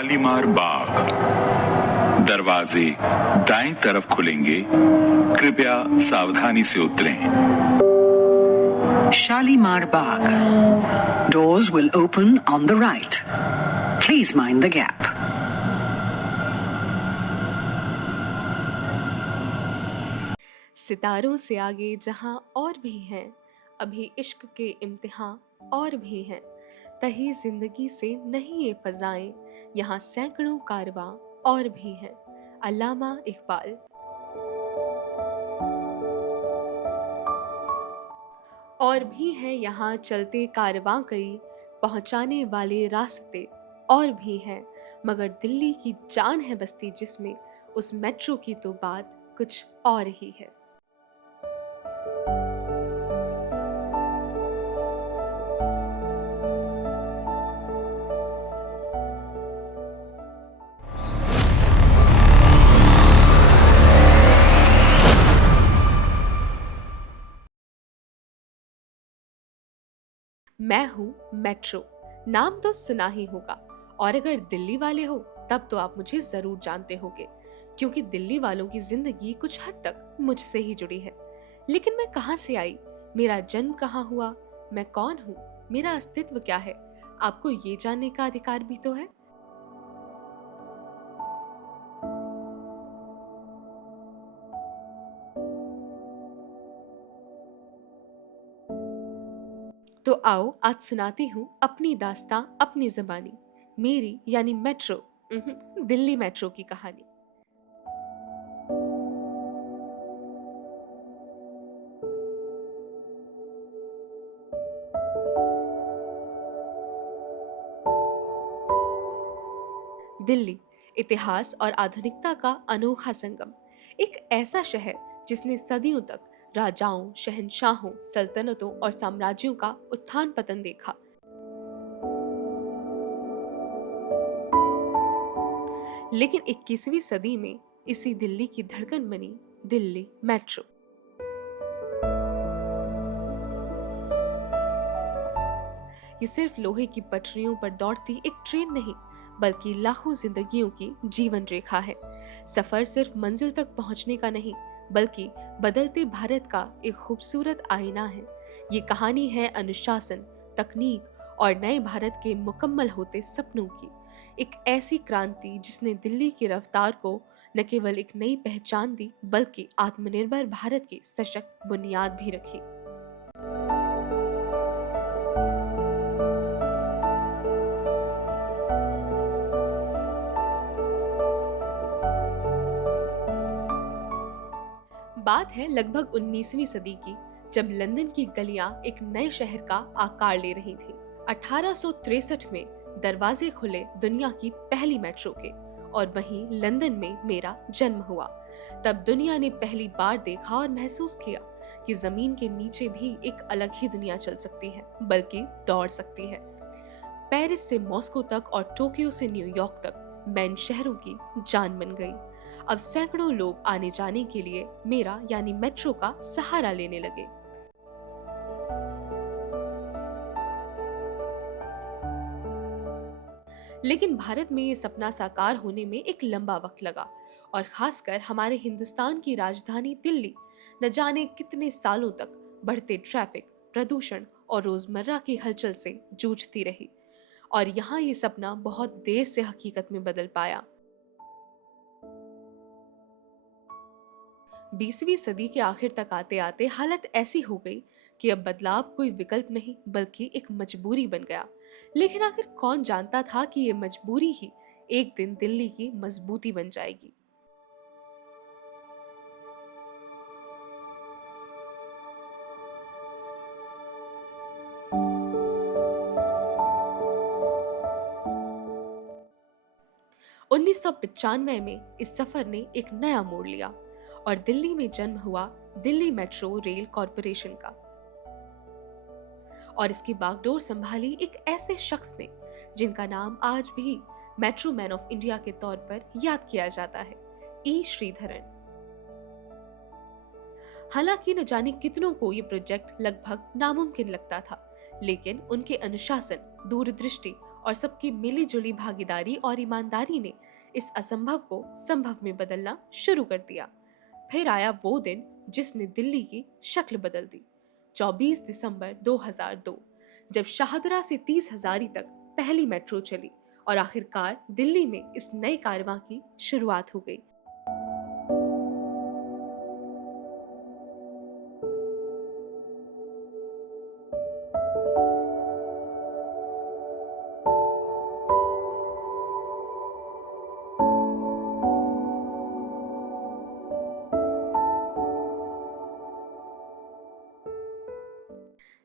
शालीमार बाग। दरवाजे दाएं तरफ खुलेंगे, कृपया सावधानी से उतरें। Shalimar Bagh. Doors will open on the right. Please mind the gap. सितारों से आगे जहां और भी हैं, अभी इश्क के इम्तिहान और भी हैं। तही जिंदगी से नहीं ये फजाएं, यहाँ सैकड़ों कारवां और भी हैं। अल्लामा इकबाल। और भी हैं यहाँ चलते कारवां कई, पहुंचाने वाले रास्ते और भी हैं। मगर दिल्ली की जान है बस्ती जिसमें, उस मेट्रो की तो बात कुछ और ही है। मैं हूँ मेट्रो, नाम तो सुना ही होगा। और अगर दिल्ली वाले हो तब तो आप मुझे जरूर जानते होंगे, क्योंकि दिल्ली वालों की जिंदगी कुछ हद तक मुझसे ही जुड़ी है। लेकिन मैं कहाँ से आई, मेरा जन्म कहाँ हुआ, मैं कौन हूँ, मेरा अस्तित्व क्या है, आपको ये जानने का अधिकार भी तो है। तो आओ आज सुनाती हूँ अपनी दास्तां अपनी ज़बानी, मेरी यानी मेट्रो, दिल्ली मेट्रो की कहानी। दिल्ली, इतिहास और आधुनिकता का अनोखा संगम। एक ऐसा शहर जिसने सदियों तक राजाओं, शहंशाहों, सल्तनतों और साम्राज्यों का उत्थान पतन देखा। लेकिन 21वीं सदी में इसी दिल्ली की धड़कन बनी दिल्ली मेट्रो। ये सिर्फ लोहे की पटरियों पर दौड़ती एक ट्रेन नहीं, बल्कि लाखों जिंदगियों की जीवन रेखा है। सफर सिर्फ मंजिल तक पहुंचने का नहीं, बल्कि बदलते भारत का एक खूबसूरत आईना है। ये कहानी है अनुशासन, तकनीक और नए भारत के मुकम्मल होते सपनों की। एक ऐसी क्रांति जिसने दिल्ली की रफ्तार को न केवल एक नई पहचान दी, बल्कि आत्मनिर्भर भारत की सशक्त बुनियाद भी रखी। बात है लगभग 19वीं सदी की, जब लंदन की गलियां एक नए शहर का आकार ले रही थीं। 1863 में दरवाजे खुले दुनिया की पहली मेट्रो के, और वहीं लंदन में मेरा जन्म हुआ। तब दुनिया ने पहली बार देखा और महसूस किया कि जमीन के नीचे भी एक अलग ही दुनिया चल सकती है, बल्कि दौड़ सकती है। पेरिस से मॉस्को तक और टोक्यो से न्यूयॉर्क तक मैं इन शहरों की जान बन गई। अब सैकड़ों लोग आने जाने के लिए मेरा यानी मेट्रो का सहारा लेने लगे। लेकिन भारत में ये सपना साकार होने में एक लंबा वक्त लगा, और खासकर हमारे हिंदुस्तान की राजधानी दिल्ली न जाने कितने सालों तक बढ़ते ट्रैफिक, प्रदूषण और रोजमर्रा की हलचल से जूझती रही। और यहाँ ये सपना बहुत देर से हकीकत में बदल पाया। 20वीं सदी के आखिर तक आते आते हालत ऐसी हो गई कि अब बदलाव कोई विकल्प नहीं, बल्कि एक मजबूरी बन गया। लेकिन आखिर कौन जानता था कि ये मजबूरी ही एक दिन दिल्ली की मजबूती बन जाएगी। उन्नीस में इस सफर ने एक नया मोड़ लिया, और दिल्ली में जन्म हुआ दिल्ली मेट्रो रेल कॉरपोरेशन का। और इसकी बागडोर संभाली एक ऐसे शख्स ने जिनका नाम आज भी मेट्रो मैन ऑफ इंडिया के तौर पर याद किया जाता है, ई श्रीधरन। हालांकि न जाने कितनों को ये प्रोजेक्ट लगभग नामुमकिन लगता था, लेकिन उनके अनुशासन, दूरदृष्टि और सबकी मिलीजुली भागीदारी और ईमानदारी ने इस असंभव को संभव में बदलना शुरू कर दिया। फिर आया वो दिन जिसने दिल्ली की शक्ल बदल दी। 24 दिसंबर 2002, जब शाहदरा से 30,000 तक पहली मेट्रो चली और आखिरकार दिल्ली में इस नए कारवां की शुरुआत हो गई।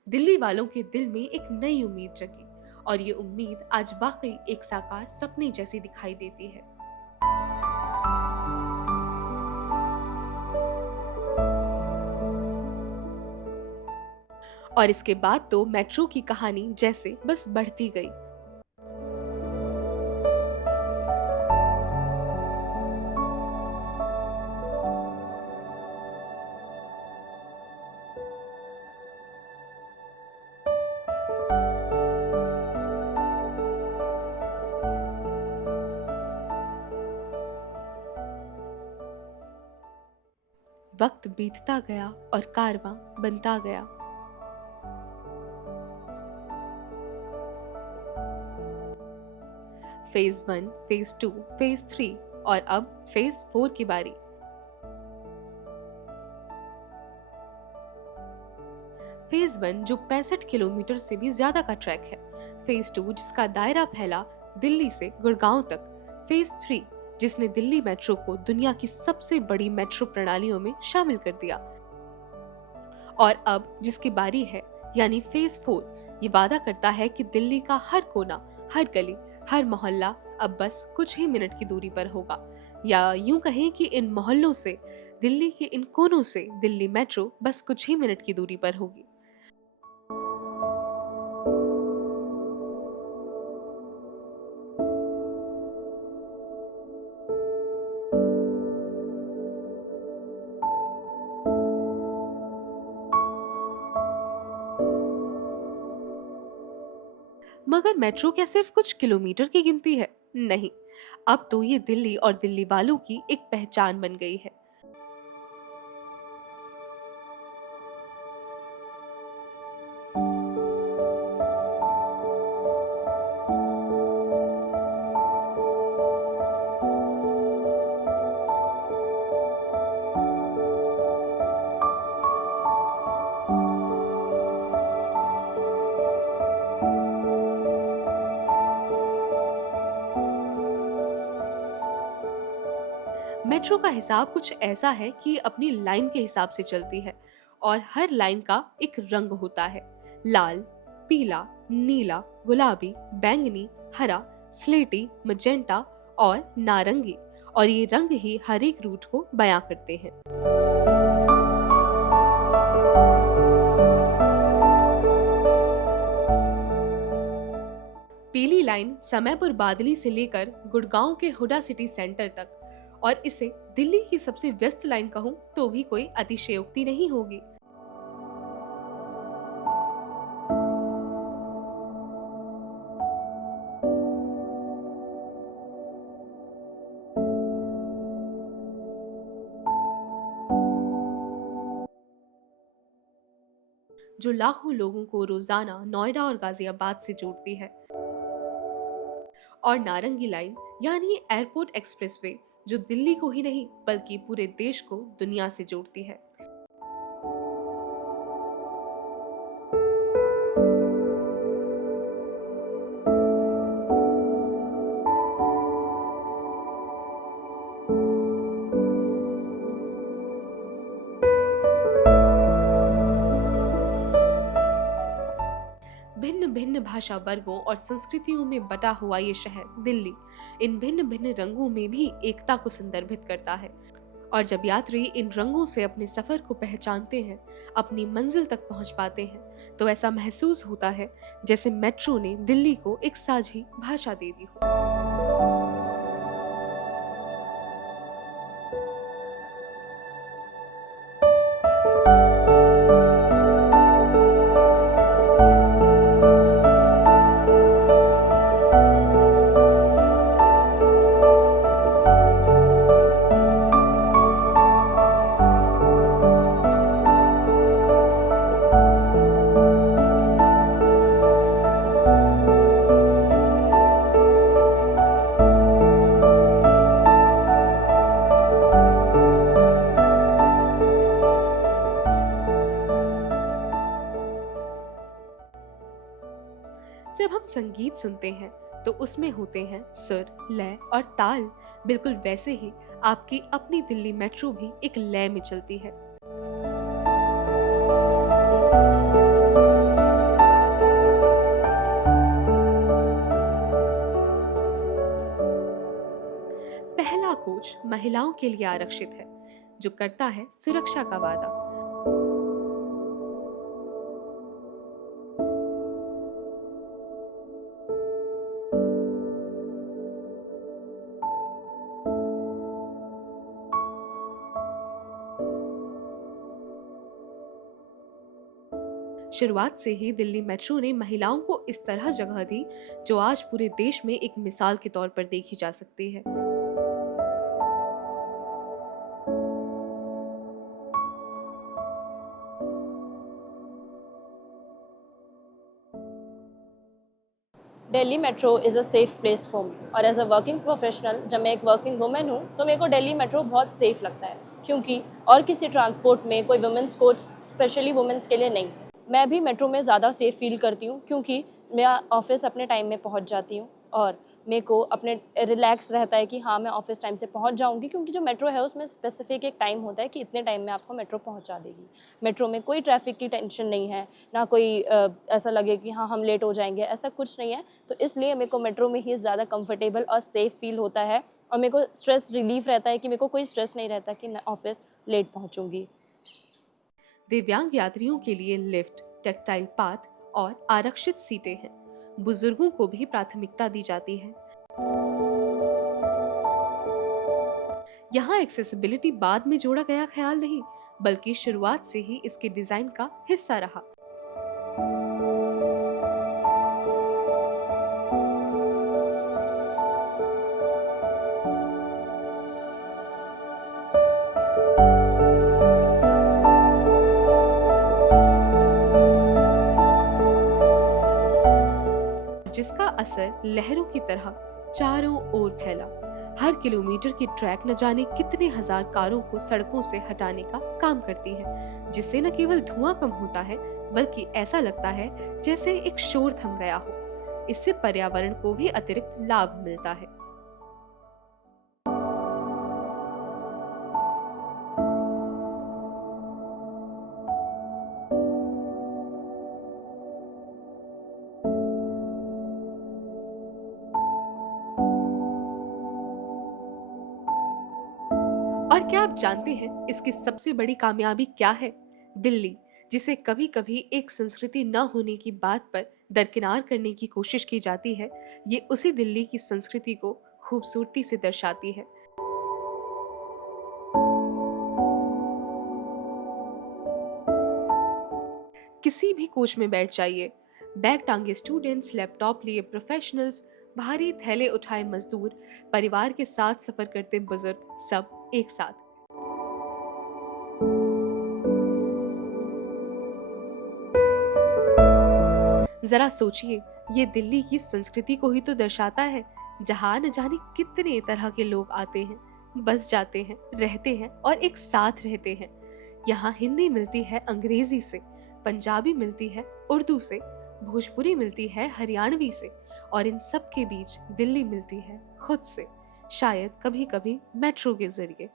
दिल्ली वालों के दिल में एक नई उम्मीद जगी और ये उम्मीद आज वाकई एक साकार सपने जैसी दिखाई देती है। और इसके बाद तो मेट्रो की कहानी जैसे बस बढ़ती गई। वक्त बीतता गया और कारवां बनता गया। फेज 1, फेज 2, फेज 3 और अब फेज 4 की बारी। फेज 1 जो 65 किलोमीटर से भी ज्यादा का ट्रैक है, फेज 2 जिसका दायरा फैला दिल्ली से गुड़गांव तक, फेज 3 जिसने दिल्ली मेट्रो को दुनिया की सबसे बड़ी मेट्रो प्रणालियों में शामिल कर दिया, और अब जिसकी बारी है यानी फेज 4, ये वादा करता है कि दिल्ली का हर कोना, हर गली, हर मोहल्ला अब बस कुछ ही मिनट की दूरी पर होगा, या यूं कहें कि इन मोहल्लों से, दिल्ली के इन कोनों से दिल्ली मेट्रो बस कुछ ही मिनट की दूरी पर होगी। मगर मेट्रो क्या सिर्फ कुछ किलोमीटर की गिनती है? नहीं, अब तो ये दिल्ली और दिल्ली वालों की एक पहचान बन गई है। मेट्रो का हिसाब कुछ ऐसा है कि अपनी लाइन के हिसाब से चलती है और हर लाइन का एक रंग होता है। लाल, पीला, नीला, गुलाबी, बैंगनी, हरा, स्लेटी, मजेंटा और नारंगी, और ये रंग ही हर एक रूट को बयां करते हैं। पीली लाइन समयपुर बादली से लेकर गुड़गांव के हुडा सिटी सेंटर तक, और इसे दिल्ली की सबसे व्यस्त लाइन कहूं तो भी कोई अतिशयोक्ति नहीं होगी। जो लाखों लोगों को रोजाना नोएडा और गाजियाबाद से जोड़ती है। और नारंगी लाइन यानी एयरपोर्ट एक्सप्रेसवे, जो दिल्ली को ही नहीं बल्कि पूरे देश को दुनिया से जोड़ती है। भिन्न भिन्न भाषा वर्गों और संस्कृतियों में बटा हुआ ये शहर दिल्ली इन भिन्न भिन्न रंगों में भी एकता को संदर्भित करता है। और जब यात्री इन रंगों से अपने सफर को पहचानते हैं, अपनी मंजिल तक पहुंच पाते हैं, तो ऐसा महसूस होता है जैसे मेट्रो ने दिल्ली को एक साझी भाषा दे दी हो। जब हम संगीत सुनते हैं तो उसमें होते हैं सुर, लय और ताल। बिल्कुल वैसे ही आपकी अपनी दिल्ली मेट्रो भी एक लय में चलती है। पहला कोच महिलाओं के लिए आरक्षित है, जो करता है सुरक्षा का वादा। शुरुआत से ही दिल्ली मेट्रो ने महिलाओं को इस तरह जगह दी, जो आज पूरे देश में एक मिसाल के तौर पर देखी जा सकती है। Delhi metro is a safe place for me, और एज अ वर्किंग प्रोफेशनल, जब मैं एक वर्किंग वुमेन हूँ तो मेरे को दिल्ली मेट्रो बहुत सेफ़ लगता है, क्योंकि और किसी ट्रांसपोर्ट में कोई वुमेंस कोच स्पेशली वुमेंस के लिए नहीं। मैं भी मेट्रो में ज़्यादा सेफ़ फील करती हूँ, क्योंकि मैं ऑफिस अपने टाइम में पहुँच जाती हूँ और मेरे को अपने रिलैक्स रहता है कि हाँ, मैं ऑफिस टाइम से पहुँच जाऊँगी, क्योंकि जो मेट्रो है उसमें स्पेसिफिक एक टाइम होता है कि इतने टाइम में आपको मेट्रो पहुँचा देगी। मेट्रो में कोई ट्रैफिक की टेंशन नहीं है, ना कोई ऐसा लगे कि हाँ हम लेट हो जाएंगे, ऐसा कुछ नहीं है। तो इसलिए मेरे को मेट्रो में ही ज़्यादा कंफर्टेबल और सेफ़ फील होता है, और मेरे को स्ट्रेस रिलीफ रहता है कि मेरे को कोई स्ट्रेस नहीं रहता कि मैं ऑफिस लेट पहुँचूँगी। दिव्यांग यात्रियों के लिए लिफ्ट, टेक्टाइल पाथ और आरक्षित सीटें हैं। बुजुर्गों को भी प्राथमिकता दी जाती है। यहाँ एक्सेसिबिलिटी बाद में जोड़ा गया ख्याल नहीं, बल्कि शुरुआत से ही इसके डिजाइन का हिस्सा रहा। जिसका असर लहरों की तरह चारों ओर फैला। हर किलोमीटर की ट्रैक न जाने कितने हजार कारों को सड़कों से हटाने का काम करती है, जिससे न केवल धुआं कम होता है, बल्कि ऐसा लगता है जैसे एक शोर थम गया हो। इससे पर्यावरण को भी अतिरिक्त लाभ मिलता है। और क्या आप जानते हैं इसकी सबसे बड़ी कामयाबी क्या है? दिल्ली, जिसे कभी कभी एक संस्कृति न होने की बात पर दरकिनार करने की कोशिश की जाती है, ये उसी दिल्ली की संस्कृति को खूबसूरती से दर्शाती है। किसी भी कोच में बैठ जाइए, बैग टांगे स्टूडेंट्स, लैपटॉप लिए प्रोफेशनल्स, भारी थैले उठाए मजदूर, परिवार के साथ सफर करते बुजुर्ग, सब एक साथ। जरा सोचिए, ये दिल्ली की संस्कृति को ही तो दर्शाता है, जहां न जाने कितने तरह के लोग आते हैं, बस जाते हैं, रहते हैं और एक साथ रहते हैं। यहाँ हिंदी मिलती है अंग्रेजी से, पंजाबी मिलती है उर्दू से, भोजपुरी मिलती है हरियाणवी से, और इन सब के बीच दिल्ली मिलती है खुद से, शायद कभी कभी मेट्रो के जरिए।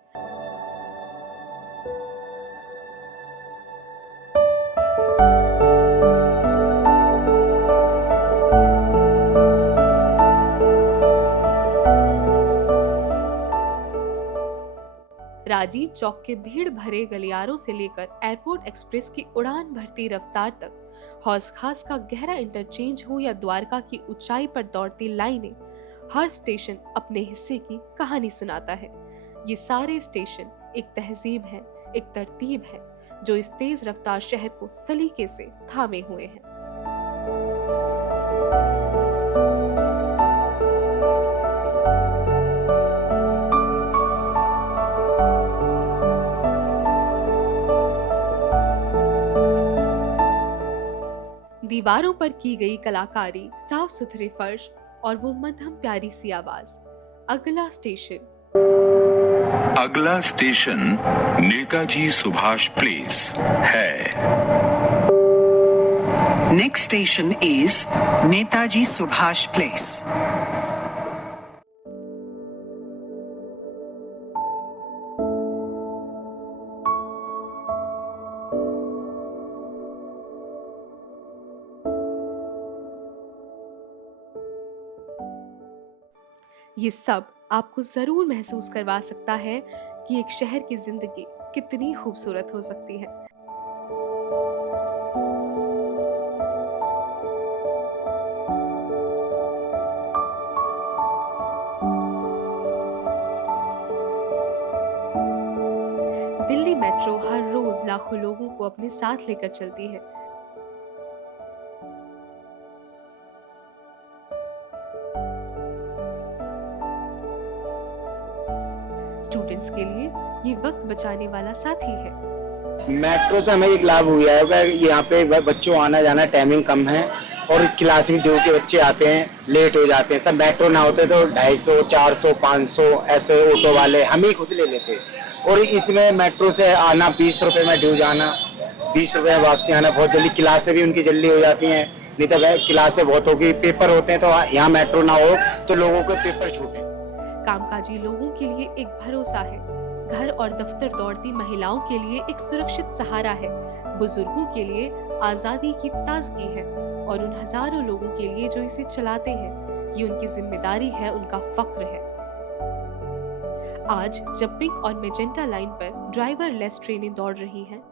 राजीव चौक के भीड़ भरे गलियारों से लेकर एयरपोर्ट एक्सप्रेस की उड़ान भरती रफ्तार तक, हौस खास का गहरा इंटरचेंज हो या द्वारका की ऊंचाई पर दौड़ती लाइनें, हर स्टेशन अपने हिस्से की कहानी सुनाता है। ये सारे स्टेशन एक तहजीब है, एक तरतीब है, जो इस तेज रफ्तार शहर को सलीके से थामे हुए हैं। दीवारों पर की गई कलाकारी, साफ सुथरे फर्श और वो मध्यम प्यारी सी आवाज। अगला स्टेशन नेताजी सुभाष प्लेस है। Next station is Netaji Subhash Place. ये सब आपको जरूर महसूस करवा सकता है कि एक शहर की जिंदगी कितनी खूबसूरत हो सकती है। दिल्ली मेट्रो हर रोज लाखों लोगों को अपने साथ लेकर चलती है। स्टूडेंट्स के लिए ये वक्त बचाने वाला साथी है। मेट्रो से हमें एक लाभ हुआ है कि यहाँ पे बच्चों आना जाना टाइमिंग कम है और क्लास में ड्यू के बच्चे आते हैं लेट हो जाते हैं। सब मेट्रो ना होते तो 250, 400, 500 ऐसे ऑटो वाले हम ही खुद ले लेते। और इसमें मेट्रो से आना 20 रुपए में ड्यू जाना, 20 रुपए में वापसी आना, बहुत जल्दी क्लासें भी उनकी जल्दी हो जाती हैं। नहीं तो क्लासें बहुत होगी, पेपर होते हैं तो यहाँ मेट्रो ना हो तो लोगों के पेपर छूटे। कामकाजी लोगों के लिए एक भरोसा है, घर और दफ्तर दौड़ती महिलाओं के लिए एक सुरक्षित सहारा है, बुजुर्गों के लिए आजादी की ताजगी है और उन हजारों लोगों के लिए जो इसे चलाते हैं, ये उनकी जिम्मेदारी है, उनका फख्र है। आज जब पिंक और मैजेंटा लाइन पर ड्राइवर लेस ट्रेनें दौड़ रही हैं,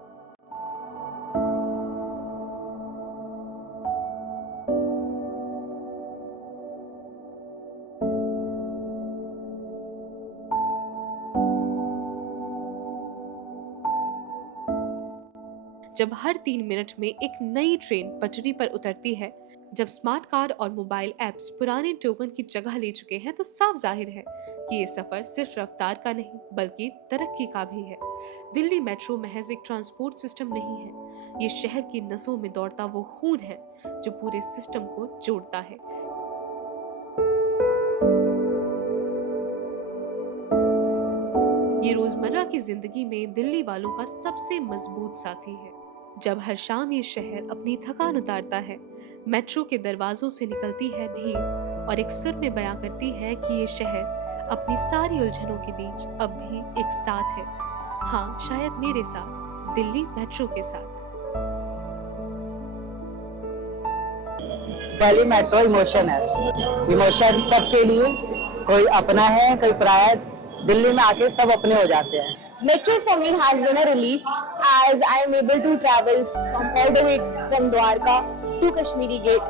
जब हर 3 मिनट में एक नई ट्रेन पटरी पर उतरती है, जब स्मार्ट कार्ड और मोबाइल ऐप्स पुराने टोकन की जगह ले चुके हैं, तो साफ जाहिर है कि ये सफर सिर्फ रफ्तार का नहीं बल्कि तरक्की का भी है। दिल्ली मेट्रो महज एक ट्रांसपोर्ट सिस्टम नहीं है, ये शहर की नसों में दौड़ता वो खून है जो पूरे सिस्टम को जोड़ता है। ये रोजमर्रा की जिंदगी में दिल्ली वालों का सबसे मजबूत साथी है। जब हर शाम ये शहर अपनी थकान उतारता है, मेट्रो के दरवाजों से निकलती है भीड़ और एक सुर में बयां करती है कि ये शहर अपनी सारी उलझनों के बीच अब भी एक साथ है। हाँ, शायद मेरे साथ, दिल्ली मेट्रो के साथ। दिल्ली मेट्रो इमोशन है, इमोशन सबके लिए, कोई अपना है कोई पराया। दिल्ली में आके सब अपने हो जाते हैं। Metro for me has been a relief as I am able to travel from all the way from Dwarka to Kashmiri Gate.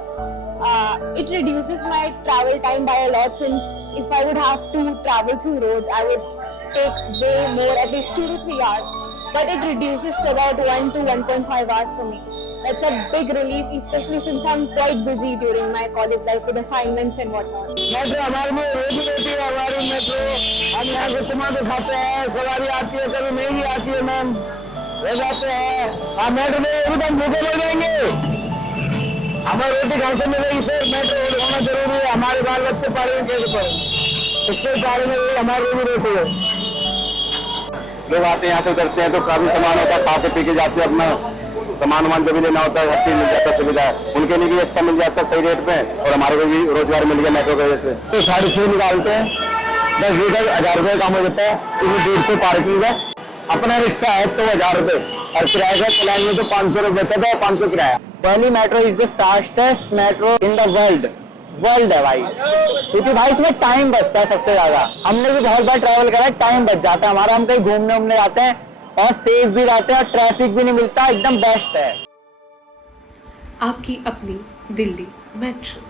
It reduces my travel time by a lot, since if I would have to travel through roads, I would take way more, at least 2 to 3 hours. But it reduces to about 1 to 1.5 hours for me. That's a big relief, especially since I'm quite busy during my college life with assignments and whatnot. Metro हमारे लिए रोजी रोटी है। हमारी metro हम यहाँ से तुम्हारा दिखाते हैं, सवारी आती है, कभी नहीं भी आती है मैम, हो जाते हैं। आप मेट्रो में एकदम भूखे मर जाएंगे। हमें रोटी कहाँ से मिलेगी सर? मेट्रो होना जरूरी है। हमारे बाल बच्चे पढ़ेंगे कैसे पढ़ेंगे? इससे पढ़ेंगे, हमारी रोजी रोटी है। लोग आते हैं यहाँ से उतरते हैं तो काफी सामान होता है, खा के पी के जाते हैं, अपना सामान जो भी लेना होता है हर चीज मिल जाता है, सुविधा है। उनके लिए भी अच्छा मिल जाता है सही रेट पे, और हमारे को भी रोजगार मिल गया मेट्रो की वजह से। तो 6.5 निकालते हैं, 10 लीटर 1000 रुपये काम हो जाता है। इसमें 150 पार्किंग है, अपना रिक्शा है तो 1000 रुपये, और किराए का चलाएंगे तो 500 रुपये बचा था, 500 किराया। Delhi metro is the fastest metro in the world है भाई, क्योंकि भाई इसमें टाइम बचता है सबसे ज्यादा। हमने भी बहुत बार ट्रैवल करा है, टाइम बच जाता है हमारा। हम कहीं घूमने जाते हैं और सेफ भी रहते हैं और ट्रैफिक भी नहीं मिलता, एकदम बेस्ट है। आपकी अपनी दिल्ली मेट्रो।